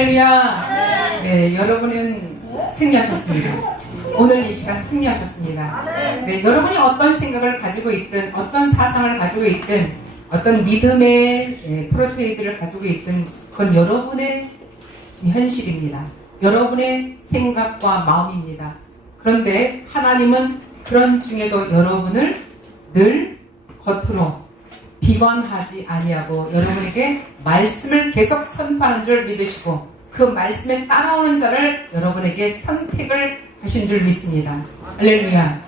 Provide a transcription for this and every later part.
할렐루야. 네, 여러분은 승리하셨습니다. 오늘 이 시간 승리하셨습니다. 네, 여러분이 어떤 생각을 가지고 있든, 어떤 사상을 가지고 있든, 어떤 믿음의 프로테이지를 가지고 있든, 그건 여러분의 지금 현실입니다. 여러분의 생각과 마음입니다. 그런데 하나님은 그런 중에도 여러분을 늘 겉으로 비관하지 아니하고 여러분에게 말씀을 계속 선포하는 줄 믿으시고 그 말씀에 따라오는 자를 여러분에게 선택을 하신 줄 믿습니다. 할렐루야.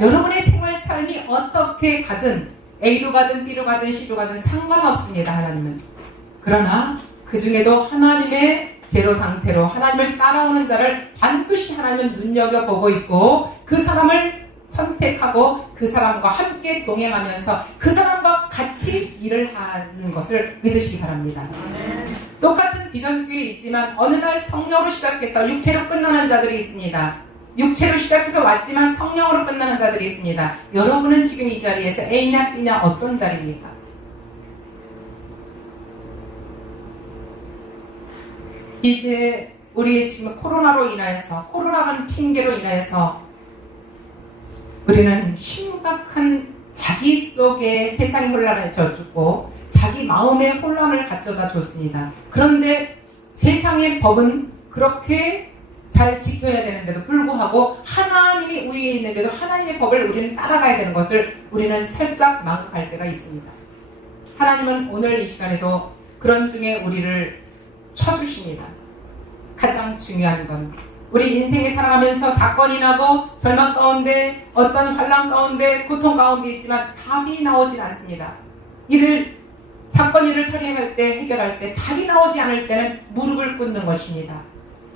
여러분의 생활 삶이 어떻게 가든 A로 가든 B로 가든 C로 가든 상관없습니다. 하나님은. 그러나 그 중에도 하나님의 제로 상태로 하나님을 따라오는 자를 반드시 하나님은 눈여겨보고 있고 그 사람을 선택하고 그 사람과 함께 동행하면서 그 사람과 같이 일을 하는 것을 믿으시기 바랍니다. 똑같은 비전교회에 있지만 어느 날 성령으로 시작해서 육체로 끝나는 자들이 있습니다. 육체로 시작해서 왔지만 성령으로 끝나는 자들이 있습니다. 여러분은 지금 이 자리에서 A냐 B냐 어떤 자리입니까? 이제 우리 지금 코로나로 인하여서 코로나라는 핑계로 인하여서 우리는 심각한 자기 속에 세상의 혼란을 져주고 자기 마음의 혼란을 가져다 줬습니다. 그런데 세상의 법은 그렇게 잘 지켜야 되는데도 불구하고 하나님이 위에 있는데도 하나님의 법을 우리는 따라가야 되는 것을 우리는 살짝 망각할 때가 있습니다. 하나님은 오늘 이 시간에도 그런 중에 우리를 쳐주십니다. 가장 중요한 건 우리 인생에 살아가면서 사건이 나고 절망 가운데 어떤 환난 가운데 고통 가운데 있지만 답이 나오질 않습니다. 사건 일을 처리할 때 해결할 때 답이 나오지 않을 때는 무릎을 꿇는 것입니다.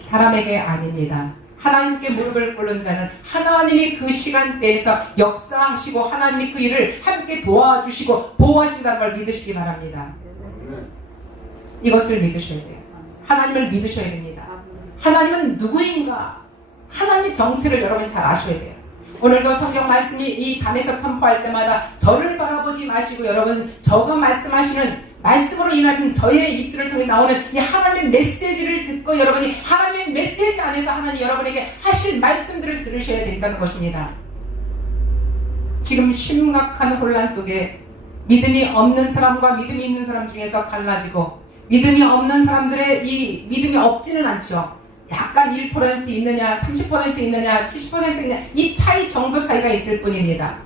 사람에게 아닙니다. 하나님께 무릎을 꿇는 자는 하나님이 그 시간대에서 역사하시고 하나님이 그 일을 함께 도와주시고 보호하신다는 걸 믿으시기 바랍니다. 이것을 믿으셔야 돼요. 하나님을 믿으셔야 됩니다. 하나님은 누구인가? 하나님의 정체를 여러분 잘 아셔야 돼요. 오늘도 성경 말씀이 이 담에서 선포할 때마다 저를 바라보지 마시고 여러분 저가 말씀하시는 말씀으로 인하여 저의 입술을 통해 나오는 이 하나님의 메시지를 듣고 여러분이 하나님의 메시지 안에서 하나님 여러분에게 하실 말씀들을 들으셔야 된다는 것입니다. 지금 심각한 혼란 속에 믿음이 없는 사람과 믿음이 있는 사람 중에서 갈라지고 믿음이 없는 사람들의 이 믿음이 없지는 않죠. 약간 1% 있느냐 30% 있느냐 70% 있느냐 이 차이 정도 차이가 있을 뿐입니다.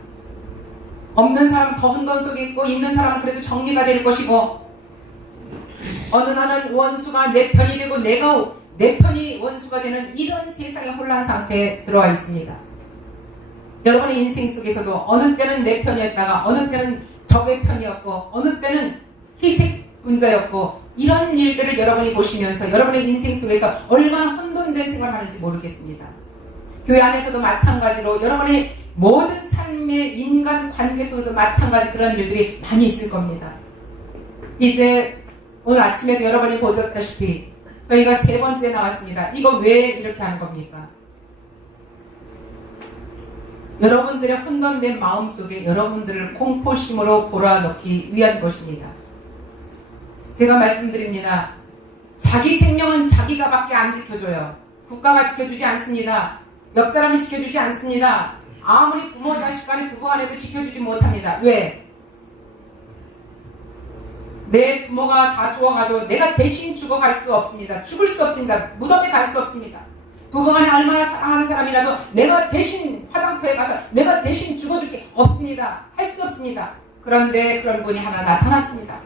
없는 사람은 더 혼돈 속에 있고 있는 사람은 그래도 정리가 될 것이고 어느 날은 원수가 내 편이 되고 내가 내 편이 원수가 되는 이런 세상의 혼란 상태에 들어와 있습니다. 여러분의 인생 속에서도 어느 때는 내 편이었다가 어느 때는 적의 편이었고 어느 때는 희생분자였고 이런 일들을 여러분이 보시면서 여러분의 인생 속에서 얼마나 혼돈된 생활을 하는지 모르겠습니다. 교회 안에서도 마찬가지로 여러분의 모든 삶의 인간 관계 속에도 마찬가지 그런 일들이 많이 있을 겁니다. 이제 오늘 아침에도 여러분이 보셨다시피 저희가 3번째 나왔습니다. 이거 왜 이렇게 하는 겁니까? 여러분들의 혼돈된 마음속에 여러분들을 공포심으로 몰아넣기 위한 것입니다. 제가 말씀드립니다. 자기 생명은 자기가 밖에 안 지켜줘요. 국가가 지켜주지 않습니다. 옆 사람이 지켜주지 않습니다. 아무리 부모 자식 간에 부부 간에도 지켜주지 못합니다. 왜? 내 부모가 다 죽어가도 내가 대신 죽어갈 수 없습니다. 죽을 수 없습니다. 무덤에 갈 수 없습니다. 부부간에 얼마나 사랑하는 사람이라도 내가 대신 화장터에 가서 내가 대신 죽어줄 게 없습니다. 할 수 없습니다. 그런데 그런 분이 하나 나타났습니다.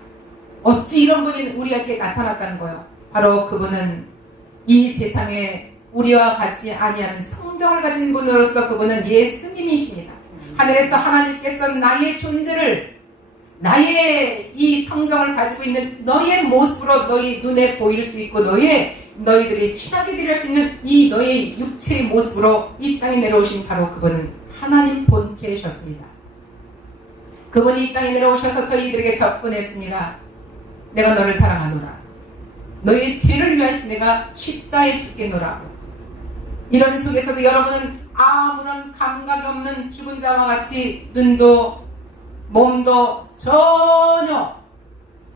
어찌 이런 분이 우리에게 나타났다는 거예요. 바로 그분은 이 세상에 우리와 같이 아니하는 성정을 가진 분으로서 그분은 예수님이십니다. 하늘에서 하나님께서 나의 존재를 나의 이 성정을 가지고 있는 너의 모습으로 너희 눈에 보일 수 있고 너희들이 친하게 드릴 수 있는 이 너의 육체의 모습으로 이 땅에 내려오신 바로 그분은 하나님 본체이셨습니다. 그분이 이 땅에 내려오셔서 저희들에게 접근했습니다. 내가 너를 사랑하노라. 너의 죄를 위하여서 내가 십자가에 죽겠노라. 이런 속에서도 여러분은 아무런 감각이 없는 죽은 자와 같이 눈도 몸도 전혀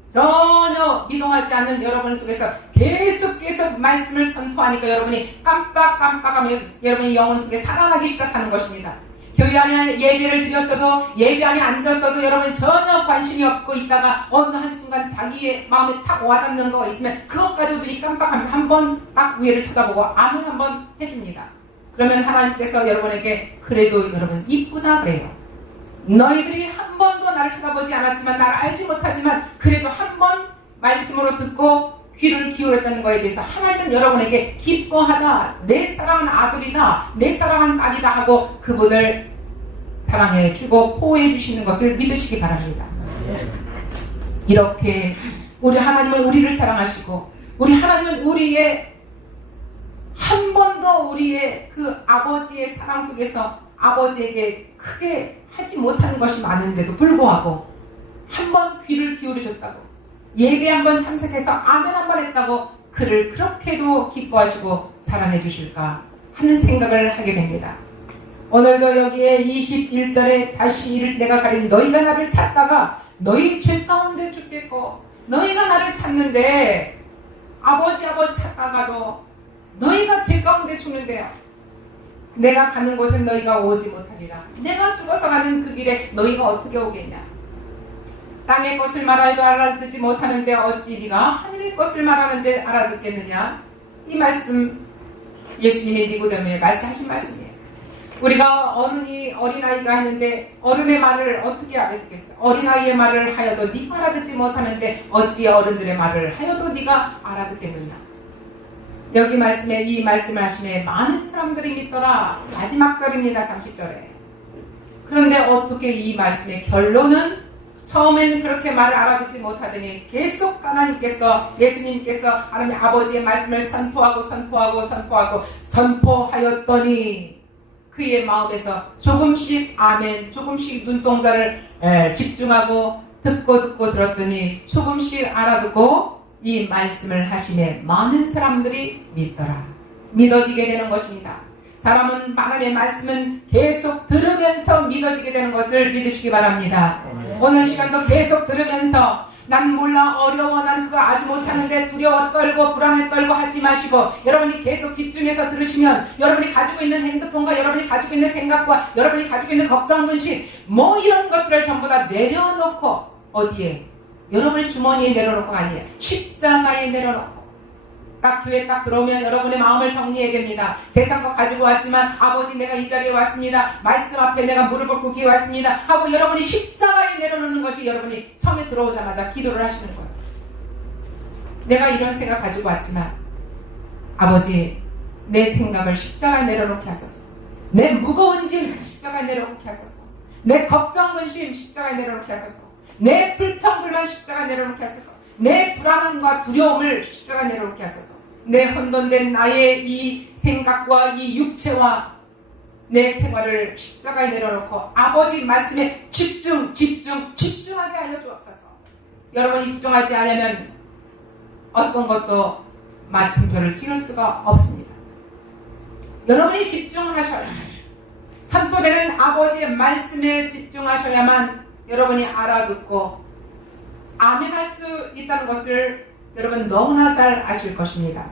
전혀 미동하지 않는 여러분 속에서 계속 말씀을 선포하니까 여러분이 깜빡하며 여러분이 영혼 속에 살아나기 시작하는 것입니다. 교회 안에 예배를 드렸어도 예배 안에 앉았어도 여러분이 전혀 관심이 없고 있다가 어느 한순간 자기의 마음에 탁 와닿는 거가 있으면 그것 가지고들이 깜빡하면서 한번 딱 위를 쳐다보고 아멘 한번 해줍니다. 그러면 하나님께서 여러분에게 그래도 여러분 이쁘다 그래요. 너희들이 한 번도 나를 쳐다보지 않았지만 나를 알지 못하지만 그래도 한 번 말씀으로 듣고 귀를 기울였다는 것에 대해서 하나님은 여러분에게 기뻐하다, 내 사랑하는 아들이다, 내 사랑하는 딸이다 하고 그분을 사랑해 주고 보호해 주시는 것을 믿으시기 바랍니다. 이렇게 우리 하나님은 우리를 사랑하시고 우리 하나님은 우리의 한 번도 우리의 그 아버지의 사랑 속에서 아버지에게 크게 하지 못하는 것이 많은데도 불구하고 한 번 귀를 기울여 줬다고 예배 한번 참석해서 아멘 한번 했다고 그를 그렇게도 기뻐하시고 사랑해 주실까 하는 생각을 하게 됩니다. 오늘도 여기에 21절에 다시 이를 때가 가리니 너희가 나를 찾다가 너희 죄 가운데 죽겠고 너희가 나를 찾는데 아버지 찾다가도 너희가 죄 가운데 죽는데요. 내가 가는 곳엔 너희가 오지 못하리라. 내가 죽어서 가는 그 길에 너희가 어떻게 오겠냐. 땅의 것을 말하여도 알아듣지 못하는데 어찌 네가 하늘의 것을 말하는데 알아듣겠느냐. 이 말씀 예수님이 니고데모에게 말씀하신 말씀이에요. 우리가 어린아이가 했는데 어른의 말을 어떻게 알아듣겠어요. 어린아이의 말을 하여도 네가 알아듣지 못하는데 어찌 어른들의 말을 하여도 네가 알아듣겠느냐. 여기 말씀에 이 말씀을 하시네 많은 사람들이 믿더라. 마지막 절입니다. 30절에. 그런데 어떻게 이 말씀의 결론은 처음에는 그렇게 말을 알아듣지 못하더니 계속 하나님께서 예수님께서 하나님 아버지의 말씀을 선포하였더니 그의 마음에서 조금씩 아멘 조금씩 눈동자를 집중하고 듣고 들었더니 조금씩 알아듣고 이 말씀을 하시네 많은 사람들이 믿더라. 믿어지게 되는 것입니다. 사람은 하나님의 말씀은 계속 들으면서 믿어지게 되는 것을 믿으시기 바랍니다. 오늘 시간도 계속 들으면서 난 몰라 어려워 난 그거 아주 못하는데 두려워 떨고 불안해 떨고 하지 마시고 여러분이 계속 집중해서 들으시면 여러분이 가지고 있는 핸드폰과 여러분이 가지고 있는 생각과 여러분이 가지고 있는 걱정 근심 뭐 이런 것들을 전부 다 내려놓고 어디에? 여러분의 주머니에 내려놓고가 아니에요. 십자가에 내려놓고 딱 교회 딱 들어오면 여러분의 마음을 정리해야 됩니다. 세상 거 가지고 왔지만 아버지 내가 이 자리에 왔습니다. 말씀 앞에 내가 무릎 꿇고 기회 왔습니다. 하고 여러분이 십자가에 내려놓는 것이 여러분이 처음에 들어오자마자 기도를 하시는 거예요. 내가 이런 생각 가지고 왔지만 아버지 내 생각을 십자가에 내려놓게 하소서. 내 무거운 짐 십자가에 내려놓게 하소서. 내 걱정 근심 십자가에 내려놓게 하소서. 내 불평불만 십자가에 내려놓게 하소서. 내 불안함과 두려움을 십자가에 내려놓게 하소서. 내 혼돈된 나의 이 생각과 이 육체와 내 생활을 십자가에 내려놓고 아버지 말씀에 집중하게 하여 주옵소서. 여러분이 집중하지 않으면 어떤 것도 마침표를 찍을 수가 없습니다. 여러분이 집중하셔야 선포되는 아버지의 말씀에 집중하셔야만 여러분이 알아듣고 아멘할 수 있다는 것을 여러분 너무나 잘 아실 것입니다.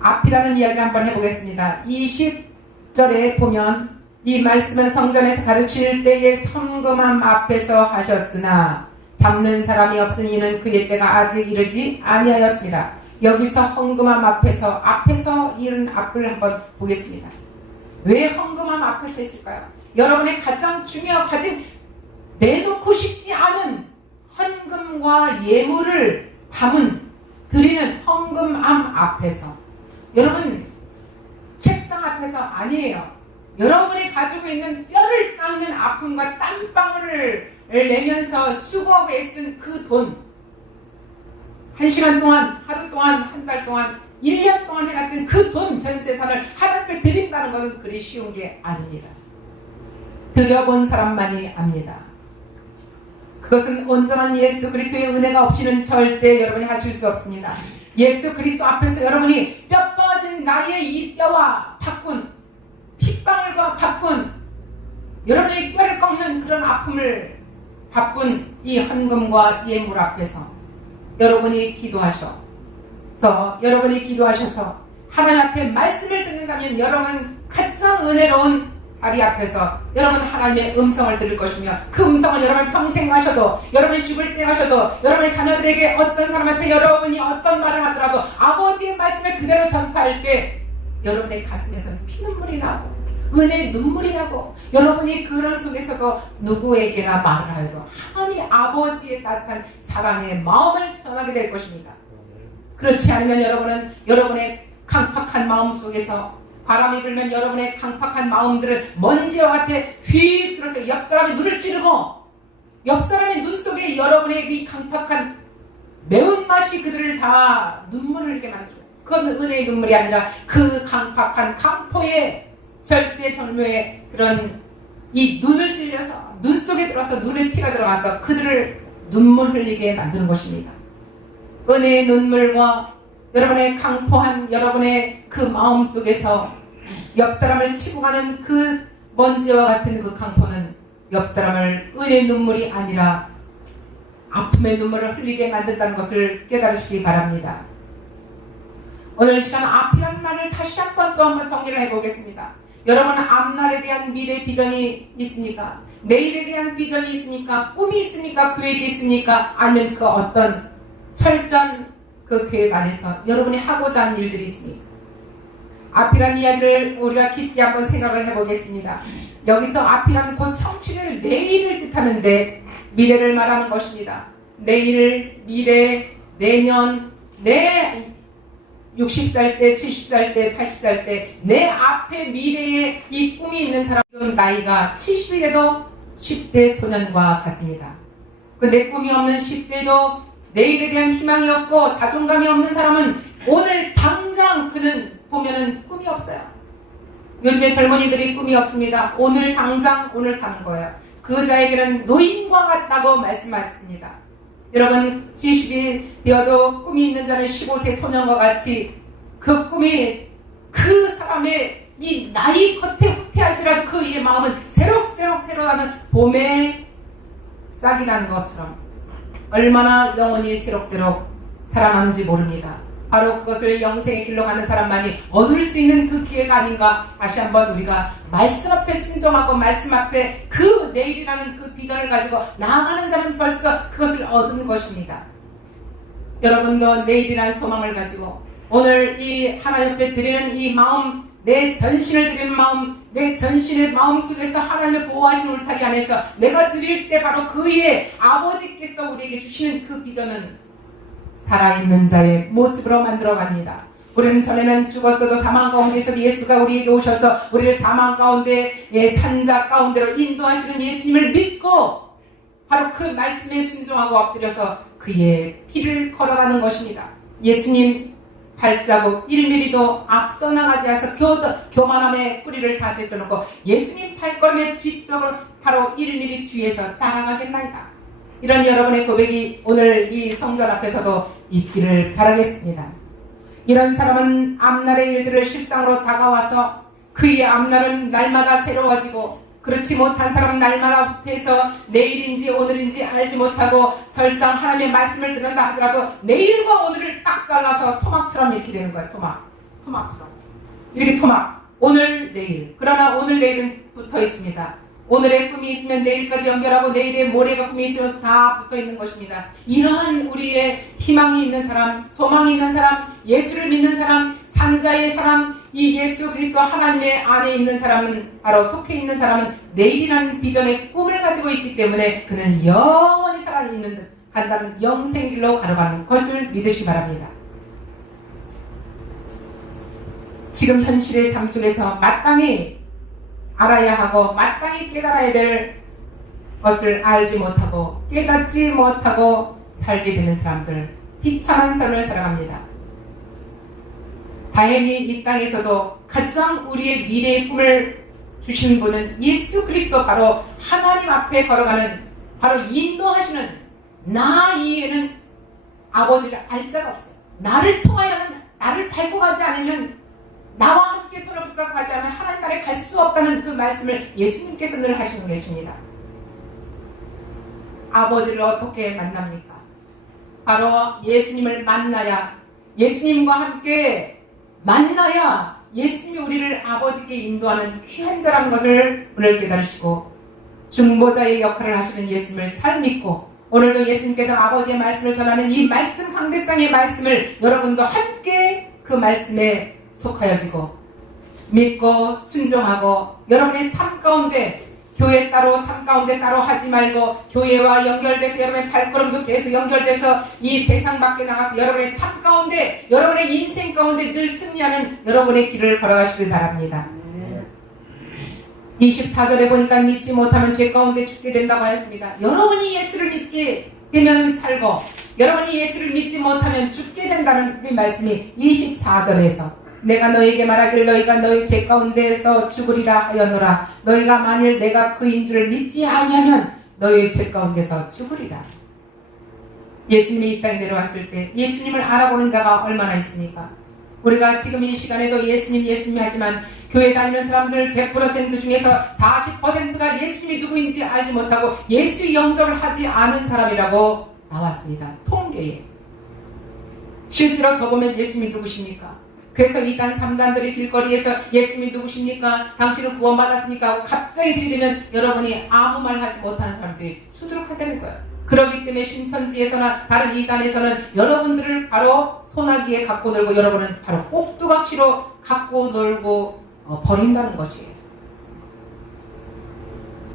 앞이라는 이야기를 한번 해보겠습니다. 20절에 보면 이 말씀은 성전에서 가르칠 때에 성금함 앞에서 하셨으나 잡는 사람이 없으니 이는 그의 때가 아직 이르지 아니하였습니다. 여기서 헌금함 앞에서 이른 앞을 한번 보겠습니다. 왜 헌금함 앞에서 했을까요? 여러분의 가장 가장 내놓고 싶지 않은 헌금과 예물을 드리는 헌금함 앞에서 여러분 책상 앞에서 아니에요. 여러분이 가지고 있는 뼈를 깎는 아픔과 땀방울을 내면서 수고하고 애쓴 그 돈 1시간 동안 하루 동안 한 달 동안 1년 동안 해놨던 그 돈 전세산을 하나님께 드린다는 것은 그리 쉬운 게 아닙니다. 드려본 사람만이 압니다. 그것은 온전한 예수 그리스도의 은혜가 없이는 절대 여러분이 하실 수 없습니다. 예수 그리스도 앞에서 여러분이 뼈 빠진 나의 이 뼈와 핏방울과 바꾼 여러분의 뼈를 꺾는 그런 아픔을 바꾼 이 헌금과 예물 앞에서 여러분이 기도하셔서 하나님 앞에 말씀을 듣는다면 여러분 가장 은혜로운 자리 앞에서 여러분 하나님의 음성을 들을 것이며 그 음성을 여러분 평생 하셔도 여러분이 죽을 때 하셔도 여러분의 자녀들에게 어떤 사람 앞에 여러분이 어떤 말을 하더라도 아버지의 말씀을 그대로 전파할 때 여러분의 가슴에서는 피눈물이 나고 은혜의 눈물이 나고 여러분이 그런 속에서도 누구에게나 말을 하여도 하나님 아버지의 따뜻한 사랑의 마음을 전하게 될 것입니다. 그렇지 않으면 여러분은 여러분의 강팍한 마음 속에서 바람이 불면 여러분의 강팍한 마음들을 먼지와 같아 휙 들어서 옆 사람의 눈을 찌르고 옆 사람의 눈 속에 여러분의 이 강팍한 매운맛이 그들을 다 눈물을 흘리게 만들어요. 그건 은혜의 눈물이 아니라 그 강팍한 강포의 절대 절묘의 그런 이 눈을 찔려서 눈 속에 들어서 눈에 티가 들어가서 그들을 눈물 흘리게 만드는 것입니다. 은혜의 눈물과 여러분의 강포한 여러분의 그 마음 속에서 옆 사람을 치고 가는 그 먼지와 같은 그 강포는 옆 사람을 은혜의 눈물이 아니라 아픔의 눈물을 흘리게 만든다는 것을 깨달으시기 바랍니다. 오늘 시간 앞이라는 말을 다시 한번 정리를 해보겠습니다. 여러분은 앞날에 대한 미래 비전이 있습니까? 내일에 대한 비전이 있습니까? 꿈이 있습니까? 계획이 있습니까? 아니면 그 어떤 철저한 그 계획 안에서 여러분이 하고자 하는 일들이 있습니까? 앞이라는 이야기를 우리가 깊게 한번 생각을 해보겠습니다. 여기서 앞이라는 곧 성취를 내일을 뜻하는데 미래를 말하는 것입니다. 내일, 미래, 내년, 내 60살 때, 70살 때, 80살 때 내 앞에 미래에 이 꿈이 있는 사람은 나이가 70이 돼도 10대 소년과 같습니다. 내 꿈이 없는 10대도 내일에 대한 희망이 없고 자존감이 없는 사람은 오늘 당장 그는 보면은 꿈이 없어요. 요즘에 젊은이들이 꿈이 없습니다. 오늘 당장 오늘 사는 거예요. 그 자에게는 노인과 같다고 말씀하십니다. 여러분 70이 되어도 꿈이 있는 자는 15세 소년과 같이 그 꿈이 그 사람의 이 나이 겉에 후퇴할지라도 그 이의 마음은 새록새록하는 봄에 싹이 나는 것처럼 얼마나 영원히 새록새록 살아나는지 모릅니다. 바로 그것을 영생의 길로 가는 사람만이 얻을 수 있는 그 기회가 아닌가. 다시 한번 우리가 말씀 앞에 순종하고 말씀 앞에 그 내일이라는 그 비전을 가지고 나아가는 자는 벌써 그것을 얻은 것입니다. 여러분도 내일이라는 소망을 가지고 오늘 이 하나님 앞에 드리는 이 마음, 내 전신을 드리는 마음, 내 전신의 마음 속에서 하나님의 보호하신 울타리 안에서 내가 드릴 때 바로 그의 아버지께서 우리에게 주시는 그 비전은 살아있는 자의 모습으로 만들어갑니다. 우리는 전에는 죽었어도 사망 가운데서 예수가 우리에게 오셔서 우리를 사망 가운데의 산자 가운데로 인도하시는 예수님을 믿고 바로 그 말씀에 순종하고 엎드려서 그의 길을 걸어가는 것입니다. 예수님 발자국 1mm도 앞서 나가지 않아서 교만함의 뿌리를 다 제쳐놓고 예수님 발걸음의 뒷벽을 바로 1mm 뒤에서 따라가겠나이다. 이런 여러분의 고백이 오늘 이 성전 앞에서도 있기를 바라겠습니다. 이런 사람은 앞날의 일들을 실상으로 다가와서 그의 앞날은 날마다 새로워지고 그렇지 못한 사람은 날마다 후퇴해서 내일인지 오늘인지 알지 못하고 설상 하나님의 말씀을 듣는다 하더라도 내일과 오늘을 딱 잘라서 토막처럼 이렇게 되는 거예요. 토막처럼 이렇게 토막. 오늘 내일. 그러나 오늘 내일은 붙어 있습니다. 오늘의 꿈이 있으면 내일까지 연결하고 내일의 모레가 꿈이 있으면 다 붙어 있는 것입니다. 이러한 우리의 희망이 있는 사람, 소망이 있는 사람, 예수를 믿는 사람, 산자의 사람, 이 예수 그리스도 하나님의 안에 있는 사람은 바로 속해 있는 사람은 내일이라는 비전의 꿈을 가지고 있기 때문에 그는 영원히 살아있는 듯 간다는 영생길로 가려가는 것을 믿으시기 바랍니다. 지금 현실의 삶 속에서 마땅히 알아야 하고 마땅히 깨달아야 될 것을 알지 못하고 깨닫지 못하고 살게 되는 사람들, 비참한 삶을 살아갑니다. 다행히 이 땅에서도 가장 우리의 미래의 꿈을 주신 분은 예수 그리스도 바로 하나님 앞에 걸어가는 바로 인도하시는 나 이외에는 아버지를 알 자가 없어요. 나를 통하여는 나를 밟고 가지 않으면 나와 함께 손을 붙잡고 가지 않으면 하나님 나라에 갈 수 없다는 그 말씀을 예수님께서 늘 하시는 것입니다. 아버지를 어떻게 만납니까? 바로 예수님을 만나야, 예수님과 함께 만나야 예수님이 우리를 아버지께 인도하는 귀한 자라는 것을 오늘 깨달으시고, 중보자의 역할을 하시는 예수님을 잘 믿고, 오늘도 예수님께서 아버지의 말씀을 전하는 이 말씀 강대상의 말씀을 여러분도 함께 그 말씀에 속하여지고 믿고 순종하고, 여러분의 삶 가운데 교회 따로 삶 가운데 따로 하지 말고 교회와 연결돼서 여러분의 발걸음도 계속 연결돼서 이 세상 밖에 나가서 여러분의 삶 가운데, 여러분의 인생 가운데 늘 승리하는 여러분의 길을 걸어가시길 바랍니다. 24절에 보니까 믿지 못하면 죄 가운데 죽게 된다고 하였습니다. 여러분이 예수를 믿게 되면 살고, 여러분이 예수를 믿지 못하면 죽게 된다는 이 말씀이 24절에서, 내가 너에게 말하기를 너희가 너희 죄 가운데에서 죽으리라 하였노라. 너희가 만일 내가 그인 줄을 믿지 아니하면 너희의 죄 가운데서 죽으리라. 예수님이 이 땅에 내려왔을 때 예수님을 알아보는 자가 얼마나 있습니까? 우리가 지금 이 시간에도 예수님 하지만 교회 다니는 사람들 100% 중에서 40%가 예수님이 누구인지 알지 못하고 예수 영접을 하지 않은 사람이라고 나왔습니다. 통계에. 실제로 더 보면 예수님이 누구십니까? 그래서 2단 3단들이 길거리에서 예수님이 누구십니까? 당신은 구원받았습니까? 하고 갑자기 들이대면 여러분이 아무 말 하지 못하는 사람들이 수두룩하다는 거예요. 그렇기 때문에 신천지에서나 다른 2단에서는 여러분들을 바로 소나기에 갖고 놀고 여러분은 바로 꼭두각시로 갖고 놀고 버린다는 것이에요.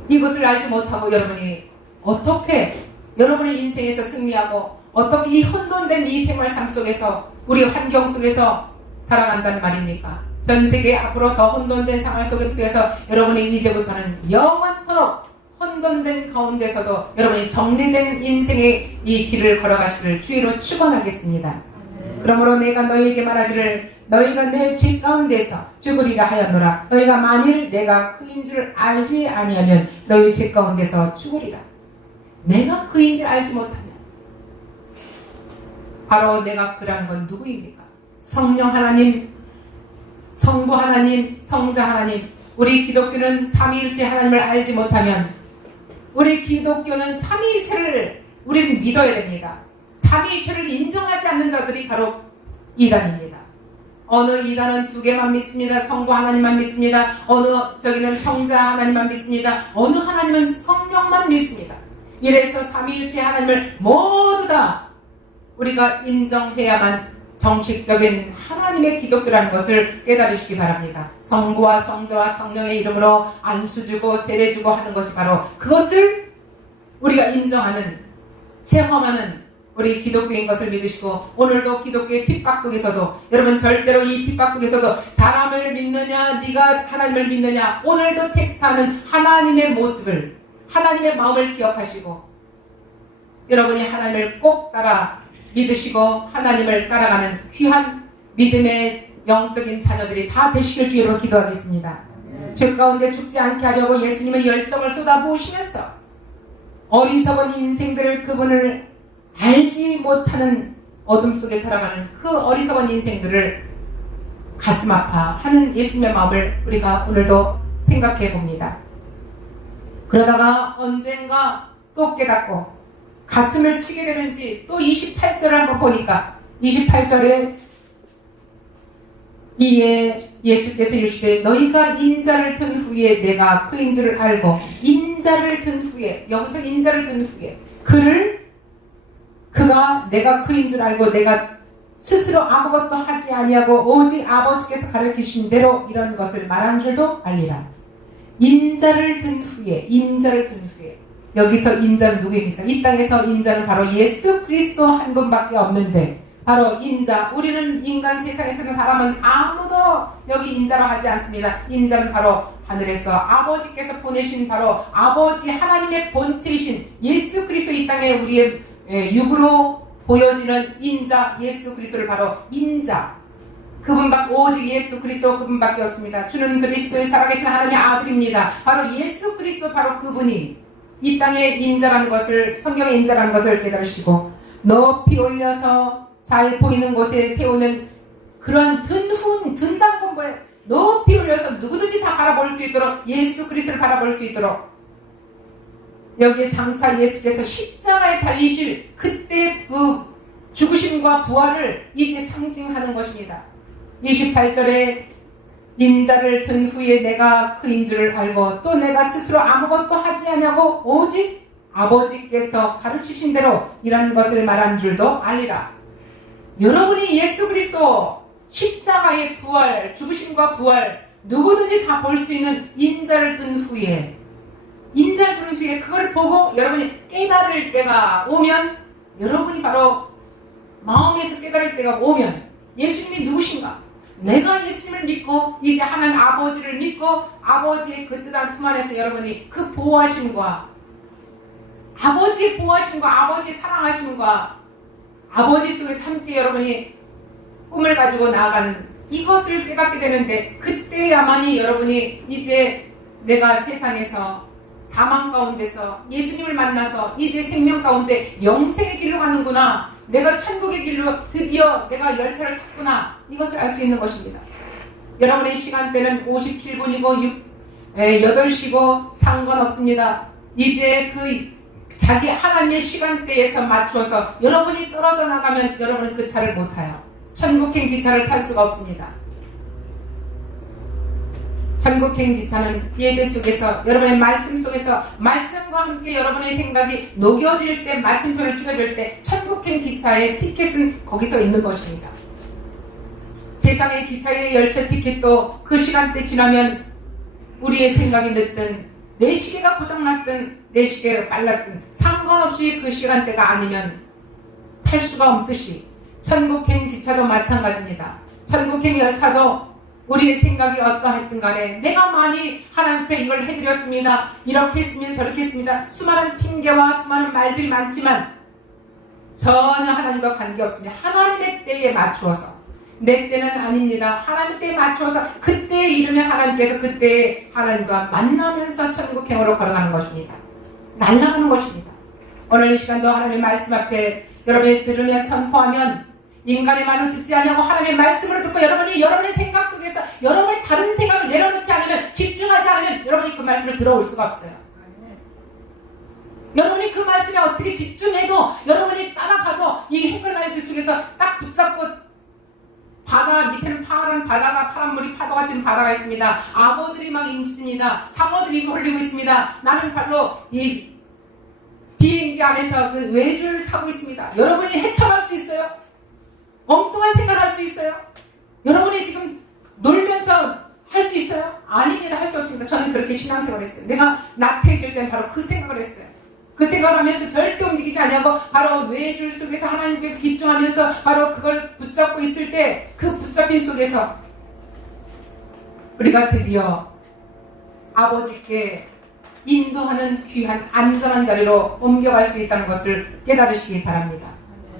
이것을 알지 못하고 여러분이 어떻게 여러분의 인생에서 승리하고 어떻게 이 혼돈된 이 생활 삶 속에서 우리 환경 속에서 살아간다는 말입니까? 전 세계 앞으로 더 혼돈된 생활 속에서 여러분이 이제부터는 영원토록 혼돈된 가운데서도 여러분이 정리된 인생의 이 길을 걸어가시기를 주의로 축원하겠습니다. 그러므로 내가 너희에게 말하기를 너희가 내 죄 가운데서 죽으리라 하였노라. 너희가 만일 내가 그인 줄 알지 아니하면 너희 죄 가운데서 죽으리라. 내가 그인 줄 알지 못하면, 바로 내가 그라는 건 누구입니까? 성령 하나님, 성부 하나님, 성자 하나님. 우리 기독교는 삼위일체 하나님을 알지 못하면, 우리 기독교는 삼위일체를 우리는 믿어야 됩니다. 삼위일체를 인정하지 않는 자들이 바로 이단입니다. 어느 이단은 2개만 믿습니다. 성부 하나님만 믿습니다. 어느 저기는 성자 하나님만 믿습니다. 어느 하나님은 성령만 믿습니다. 이래서 삼위일체 하나님을 모두 다 우리가 인정해야만 정식적인 하나님의 기독교라는 것을 깨달으시기 바랍니다. 성부와 성자와 성령의 이름으로 안수 주고 세례 주고 하는 것이 바로 그것을 우리가 인정하는, 체험하는 우리 기독교인 것을 믿으시고, 오늘도 기독교의 핍박 속에서도 여러분 절대로 이 핍박 속에서도 사람을 믿느냐 네가 하나님을 믿느냐 오늘도 테스트하는 하나님의 모습을, 하나님의 마음을 기억하시고 여러분이 하나님을 꼭 따라 믿으시고 하나님을 따라가는 귀한 믿음의 영적인 자녀들이 다 되시길 주의로 기도하겠습니다. 죄 가운데 죽지 않게 하려고 예수님의 열정을 쏟아부으시면서 어리석은 인생들을, 그분을 알지 못하는 어둠 속에 살아가는 그 어리석은 인생들을 가슴 아파하는 예수님의 마음을 우리가 오늘도 생각해 봅니다. 그러다가 언젠가 또 깨닫고 가슴을 치게 되는지 또 28절을 한번 보니까 28절에 이에 예수께서 이르시되 너희가 인자를 든 후에 내가 그인 줄을 알고, 인자를 든 후에, 여기서 인자를 든 후에 그가 내가 그인 줄 알고 내가 스스로 아무것도 하지 아니하고 오직 아버지께서 가르치신 대로 이런 것을 말한 줄도 알리라. 인자를 든 후에, 인자를 든 후에, 여기서 인자는 누구입니까? 이 땅에서 인자는 바로 예수 그리스도 한 분밖에 없는데, 바로 인자, 우리는 인간 세상에서는 사람은 아무도 여기 인자라 하지 않습니다. 인자는 바로 하늘에서 아버지께서 보내신 바로 아버지 하나님의 본체이신 예수 그리스도, 이 땅에 우리의 육으로 보여지는 인자 예수 그리스도를 바로 인자, 그분밖에, 오직 예수 그리스도 그분밖에 없습니다. 주는 그리스도의 살아계신 하나님의 아들입니다. 바로 예수 그리스도, 바로 그분이 이 땅의 인자라는 것을, 성경의 인자라는 것을 깨달으시고 높이 올려서 잘 보이는 곳에 세우는 그런 든단건보에 높이 올려서 누구든지 다 바라볼 수 있도록, 예수 그리스도를 바라볼 수 있도록, 여기에 장차 예수께서 십자가에 달리실 그때 그 죽으심과 부활을 이제 상징하는 것입니다. 28절에 인자를 든 후에 내가 그인 줄을 알고 또 내가 스스로 아무것도 하지 않냐고 오직 아버지께서 가르치신 대로 이런 것을 말한 줄도 알리라. 여러분이 예수 그리스도 십자가의 부활, 죽으심과 부활 누구든지 다 볼 수 있는 인자를 든 후에 그걸 보고 여러분이 깨달을 때가 오면, 여러분이 바로 마음에서 깨달을 때가 오면 예수님이 누구신가? 내가 예수님을 믿고 이제 하나님 아버지를 믿고 아버지의 그 뜻한 품 안에서 여러분이 그 보호하심과 아버지의 보호하심과 아버지의 사랑하심과 아버지 속에서 함께 여러분이 꿈을 가지고 나아가는 이것을 깨닫게 되는데, 그때야만이 여러분이 이제 내가 세상에서 사망 가운데서 예수님을 만나서 이제 생명 가운데 영생의 길로 가는구나, 내가 천국의 길로 드디어 내가 열차를 탔구나, 이것을 알 수 있는 것입니다. 여러분의 시간대는 57분이고 8시고 상관없습니다. 이제 그 자기 하나님의 시간대에서 맞추어서 여러분이 떨어져 나가면 여러분은 그 차를 못 타요. 천국행 기차를 탈 수가 없습니다. 천국행 기차는 예배 속에서, 여러분의 말씀 속에서, 말씀과 함께 여러분의 생각이 녹여질 때, 마침표를 찍어줄 때 천국행 기차의 티켓은 거기서 있는 것입니다. 세상의 기차의 열차 티켓도 그 시간대 지나면 우리의 생각이 늦든 내 시계가 고장났든 내 시계가 빨랐든 상관없이 그 시간대가 아니면 탈 수가 없듯이 천국행 기차도 마찬가지입니다. 천국행 열차도 우리의 생각이 어떠했든 간에 내가 많이 하나님 앞에 이걸 해드렸습니다, 이렇게 했습니다, 저렇게 했습니다, 수많은 핑계와 수많은 말들이 많지만 전혀 하나님과 관계없습니다. 하나님의 때에 맞추어서, 내 때는 아닙니다. 하나님 때에 맞추어서 그때에 이르면 하나님께서 그때에 하나님과 만나면서 천국행으로 걸어가는 것입니다. 날아가는 것입니다. 오늘 이 시간도 하나님의 말씀 앞에 여러분이 들으며 선포하면, 인간의 말로 듣지 않냐고 하나님의 말씀으로 듣고 여러분이 여러분의 생각 속에서 여러분의 다른 생각을 내려놓지 않으면, 집중하지 않으면 여러분이 그 말씀을 들어올 수가 없어요. 여러분이 그 말씀에 어떻게 집중해도, 여러분이 따라가도 이 해골라이트 속에서 딱 붙잡고, 바다 밑에는 파란 바다가, 파란 물이 파도가 치는 바다가 있습니다. 악어들이 막 있습니다. 상어들이 몰리고 있습니다. 나는 바로 이 비행기 안에서 그 외줄을 타고 있습니다. 여러분이 헤쳐갈 수 있어요? 엉뚱한 생각을 할 수 있어요? 여러분이 지금 놀면서 할 수 있어요? 아닙니다. 할 수 없습니다. 저는 그렇게 신앙생활을 했어요. 내가 나태해질 때는 바로 그 생각을 했어요. 그 생각을 하면서 절대 움직이지 않냐고 바로 외줄 속에서 하나님께 집중하면서 바로 그걸 붙잡고 있을 때, 그 붙잡힌 속에서 우리가 드디어 아버지께 인도하는 귀한 안전한 자리로 옮겨갈 수 있다는 것을 깨달으시기 바랍니다.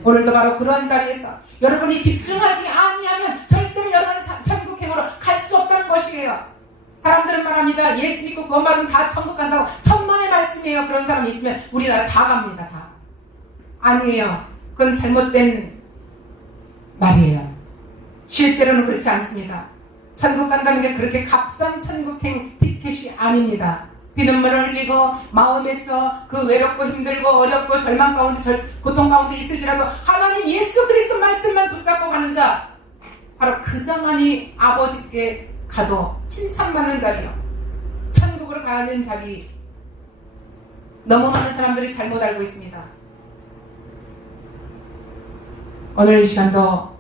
오늘도 바로 그런 자리에서 여러분이 집중하지 아니하면 절대로 여러분 천국행으로 갈 수 없다는 것이에요. 사람들은 말합니다. 예수 믿고 구원 받으면 다 천국 간다고. 천만의 말씀이에요. 그런 사람이 있으면 우리나라 다 갑니다. 다. 아니에요. 그건 잘못된 말이에요. 실제로는 그렇지 않습니다. 천국 간다는 게 그렇게 값싼 천국행 티켓이 아닙니다. 피눈물을 흘리고 마음에서 그 외롭고 힘들고 어렵고 절망 가운데 고통 가운데 있을지라도 하나님 예수 그리스도 말씀만 붙잡고 가는 자, 바로 그 자만이 아버지께 가도 칭찬받는 자리요, 천국으로 가는 자리. 너무 많은 사람들이 잘못 알고 있습니다. 오늘 이 시간도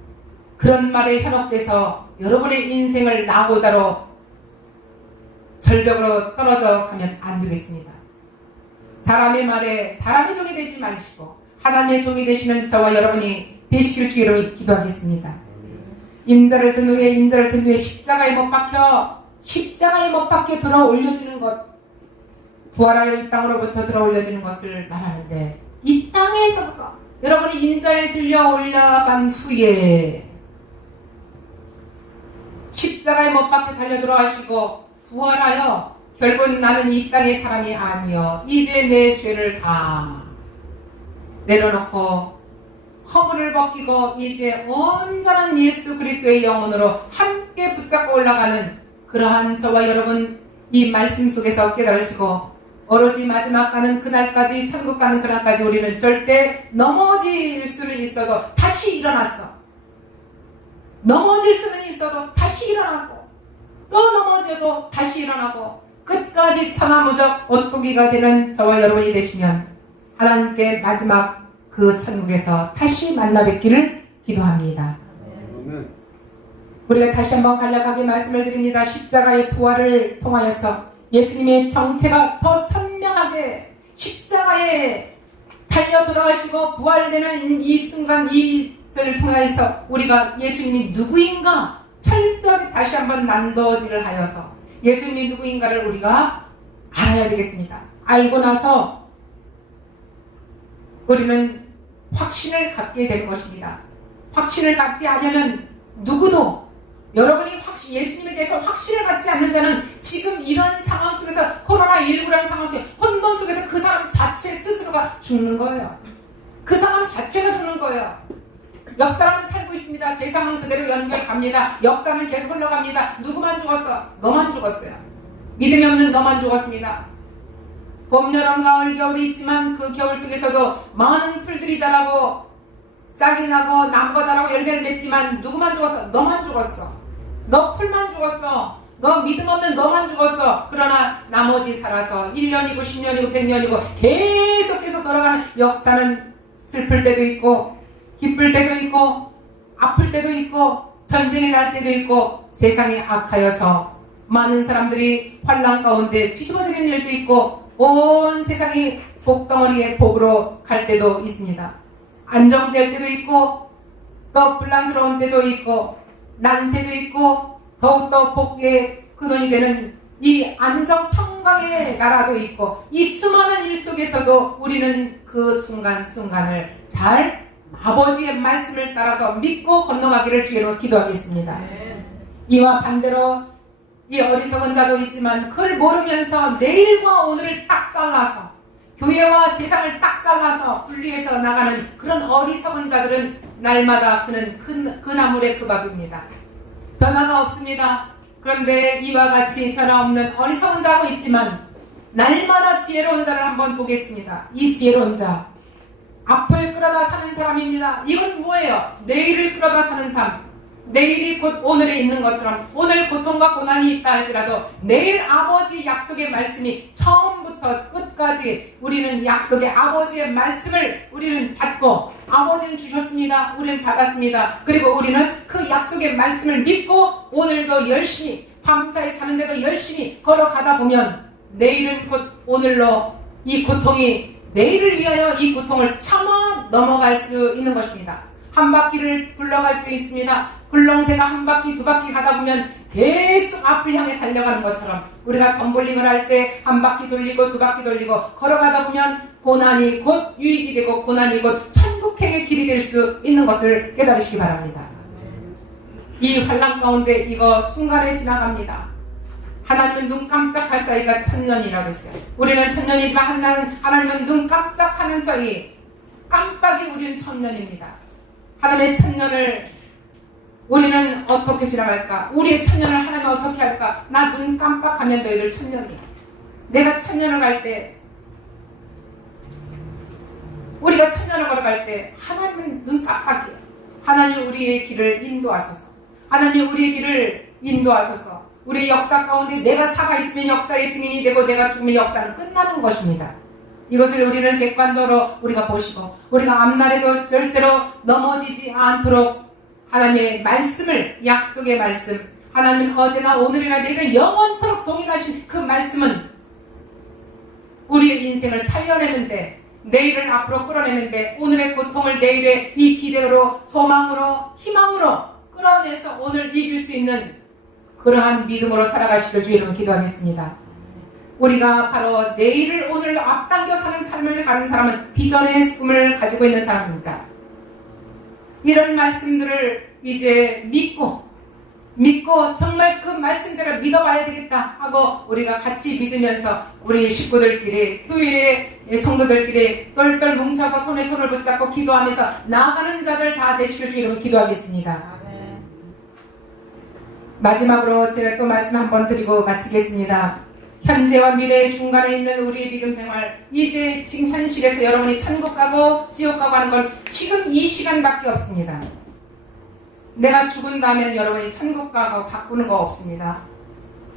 그런 말에 현혹돼서 여러분의 인생을 나고자로 절벽으로 떨어져 가면 안 되겠습니다. 사람의 말에 사람의 종이 되지 마시고 하나님의 종이 되시는 저와 여러분이 되시길 주의로 기도하겠습니다. 인자를 든 후에 십자가에 못 박혀 들어 올려지는 것, 부활하여 이 땅으로부터 들어 올려지는 것을 말하는데, 이 땅에서부터 여러분이 인자에 들려 올라간 후에 십자가에 못 박혀 달려 들어가시고 부활하여 결국 나는 이 땅의 사람이 아니요 이제 내 죄를 다 내려놓고 허물을 벗기고 이제 온전한 예수 그리스도의 영혼으로 함께 붙잡고 올라가는 그러한 저와 여러분 이 말씀 속에서 깨달으시고 오로지 마지막 가는 그날까지, 천국 가는 그날까지 우리는 절대 넘어질 수는 있어도 다시 일어났어. 넘어질 수는 있어도 다시 일어나고, 또 넘어져도 다시 일어나고, 끝까지 천하무적 오뚜기가 되는 저와 여러분이 되시면 하나님께 마지막 그 천국에서 다시 만나 뵙기를 기도합니다. 우리가 다시 한번 간략하게 말씀을 드립니다. 십자가의 부활을 통하여서 예수님의 정체가 더 선명하게 십자가에 달려 돌아가시고 부활되는 이 순간, 이절을 통하여서 우리가 예수님이 누구인가 철저하게 다시 한번 난도질을 하여서 예수님이 누구인가를 우리가 알아야 되겠습니다. 알고 나서 우리는 확신을 갖게 되는 것입니다. 확신을 갖지 않으면 누구도, 여러분이 예수님에 대해서 확신을 갖지 않는 자는 지금 이런 상황 속에서, 코로나19라는 상황 속에 혼돈 속에서 그 사람 자체 스스로가 죽는 거예요. 그 사람 자체가 죽는 거예요. 역사는 살고 있습니다. 세상은 그대로 연결갑니다. 역사는 계속 흘러갑니다. 누구만 죽었어? 너만 죽었어요. 믿음이 없는 너만 죽었습니다. 봄, 여름, 가을, 겨울이 있지만 그 겨울 속에서도 많은 풀들이 자라고 싹이 나고 나무가 자라고 열매를 맺지만 누구만 죽었어? 너만 죽었어. 너 풀만 죽었어. 너 믿음 없는 너만 죽었어. 그러나 나머지 살아서 1년이고 10년이고 100년이고 계속해서 돌아가는 역사는 슬플 때도 있고 기쁠 때도 있고 아플 때도 있고 전쟁이 날 때도 있고 세상이 악하여서 많은 사람들이 환난 가운데 뒤집어지는 일도 있고 온 세상이 복덩어리의 복으로 갈 때도 있습니다. 안정될 때도 있고 또 불란스러운 때도 있고 난세도 있고 더욱더 복의 근원이 되는 이 안정평강의 나라도 있고 이 수많은 일 속에서도 우리는 그 순간순간을 잘 아버지의 말씀을 따라서 믿고 건너가기를 주의로 기도하겠습니다. 이와 반대로 이 어리석은 자도 있지만 그걸 모르면서 내일과 오늘을 딱 잘라서 교회와 세상을 딱 잘라서 분리해서 나가는 그런 어리석은 자들은 날마다 그는 그 나물의 그 밥입니다. 변화가 없습니다. 그런데 이와 같이 변화 없는 어리석은 자도 있지만 날마다 지혜로운 자를 한번 보겠습니다. 이 지혜로운 자, 앞을 끌어다 사는 사람입니다. 이건 뭐예요? 내일을 끌어다 사는 삶. 내일이 곧 오늘에 있는 것처럼 오늘 고통과 고난이 있다 할지라도 내일 아버지 약속의 말씀이 처음부터 끝까지 우리는 약속의 아버지의 말씀을 우리는 받고 아버지는 주셨습니다. 우리는 받았습니다. 그리고 우리는 그 약속의 말씀을 믿고 오늘도 열심히 밤사이 자는데도 열심히 걸어가다 보면 내일은 곧 오늘로 이 고통이 내일을 위하여 이 고통을 참아 넘어갈 수 있는 것입니다. 한 바퀴를 굴러갈 수 있습니다. 굴렁쇠가 한 바퀴 두 바퀴 가다 보면 계속 앞을 향해 달려가는 것처럼 우리가 덤볼링을 할 때 한 바퀴 돌리고 두 바퀴 돌리고 걸어가다 보면 고난이 곧 유익이 되고 고난이 곧 천국행의 길이 될 수 있는 것을 깨달으시기 바랍니다. 이 환난 가운데 이거 순간에 지나갑니다. 하나님은 눈 깜짝할 사이가 천년이라고 했어요. 우리는 천년이지만 하나님은 눈 깜짝하는 사이 깜빡이 우리는 천년입니다. 하나님의 천년을 우리는 어떻게 지나갈까? 우리의 천년을 하나님 어떻게 할까? 나 눈 깜빡하면 너희들 천년이야. 내가 천년을 갈 때, 우리가 천년을 걸어갈 때 하나님은 눈 깜빡이에요. 하나님 우리의 길을 인도하소서. 하나님 우리의 길을 인도하소서. 우리의 역사 가운데 내가 살아있으면 역사의 증인이 되고 내가 죽으면 역사는 끝나는 것입니다. 이것을 우리는 객관적으로 우리가 보시고 우리가 앞날에도 절대로 넘어지지 않도록 하나님의 말씀을, 약속의 말씀, 하나님 어제나 오늘이나 내일은 영원토록 동일하신 그 말씀은 우리의 인생을 살려내는데, 내일을 앞으로 끌어내는데, 오늘의 고통을 내일의 이 기대로, 소망으로, 희망으로 끌어내서 오늘 이길 수 있는 그러한 믿음으로 살아가시길 주의 이름으로 기도하겠습니다. 우리가 바로 내일을 오늘로 앞당겨 사는 삶을 가는 사람은 비전의 꿈을 가지고 있는 사람입니다. 이런 말씀들을 이제 믿고 정말 그 말씀대로 믿어봐야 되겠다 하고 우리가 같이 믿으면서 우리 식구들끼리 교회의 성도들끼리 똘똘 뭉쳐서 손에 손을 붙잡고 기도하면서 나아가는 자들 다 되시길 주님으로 기도하겠습니다. 마지막으로 제가 또 말씀 한번 드리고 마치겠습니다. 현재와 미래의 중간에 있는 우리의 믿음 생활, 이제 지금 현실에서 여러분이 천국 가고 지옥 가고 하는 건 지금 이 시간밖에 없습니다. 내가 죽은 다음에 여러분이 천국 가고 바꾸는 거 없습니다.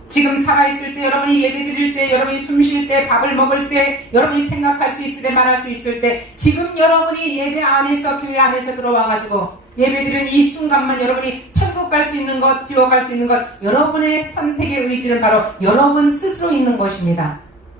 지금 살아있을 때, 여러분이 예배 드릴 때, 여러분이 숨 쉴 때, 밥을 먹을 때, 여러분이 생각할 수 있을 때, 말할 수 있을 때, 지금 여러분이 예배 안에서, 교회 안에서 들어와가지고 예배 드리는 이 순간만 여러분이 천국 갈 수 있는 것, 지옥 갈 수 있는 것, 여러분의 선택의 의지는 바로 여러분 스스로 있는 것입니다.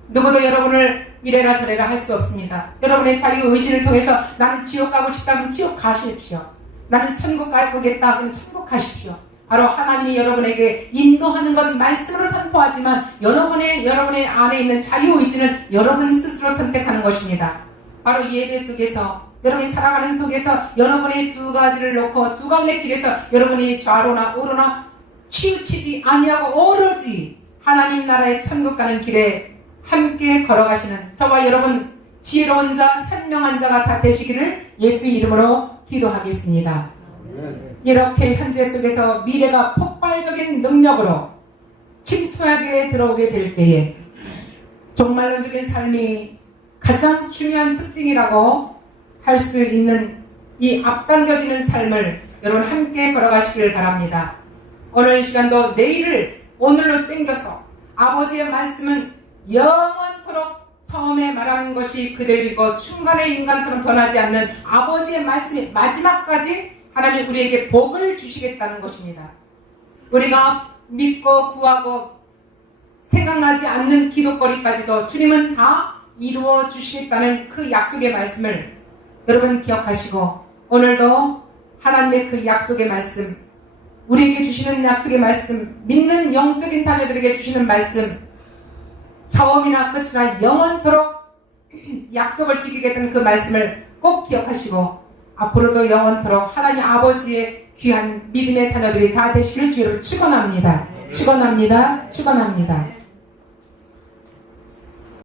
누구도 여러분을 이래라 저래라 할 수 없습니다. 여러분의 자유 의지를 통해서 나는 지옥 가고 싶다 그러면 지옥 가십시오. 나는 천국 갈 거겠다 그러면 천국 가십시오. 바로 하나님이 여러분에게 인도하는 것 말씀으로 선포하지만 여러분의 안에 있는 자유의지는 여러분 스스로 선택하는 것입니다. 바로 이 예배 속에서 여러분이 살아가는 속에서 여러분의 두 가지를 놓고 두 가운데 길에서 여러분이 좌로나 우로나 치우치지 아니하고 오로지 하나님 나라의 천국 가는 길에 함께 걸어가시는 저와 여러분 지혜로운 자 현명한 자가 다 되시기를 예수의 이름으로 기도하겠습니다. 이렇게 현재 속에서 미래가 폭발적인 능력으로 침투하게 들어오게 될 때에 종말론적인 삶이 가장 중요한 특징이라고 할 수 있는 이 앞당겨지는 삶을 여러분 함께 걸어가시길 바랍니다. 오늘 시간도 내일을 오늘로 땡겨서 아버지의 말씀은 영원토록 처음에 말하는 것이 그대로이고 중간에 인간처럼 변하지 않는 아버지의 말씀이 마지막까지 하나님 우리에게 복을 주시겠다는 것입니다. 우리가 믿고 구하고 생각나지 않는 기도거리까지도 주님은 다 이루어 주시겠다는 그 약속의 말씀을 여러분 기억하시고 오늘도 하나님의 그 약속의 말씀, 우리에게 주시는 약속의 말씀, 믿는 영적인 자녀들에게 주시는 말씀, 처음이나 끝이나 영원토록 약속을 지키겠다는 그 말씀을 꼭 기억하시고 앞으로도 영원토록 하나님 아버지의 귀한 믿음의 자녀들이 다 되시길 주를 축원합니다. 축원합니다. 축원합니다.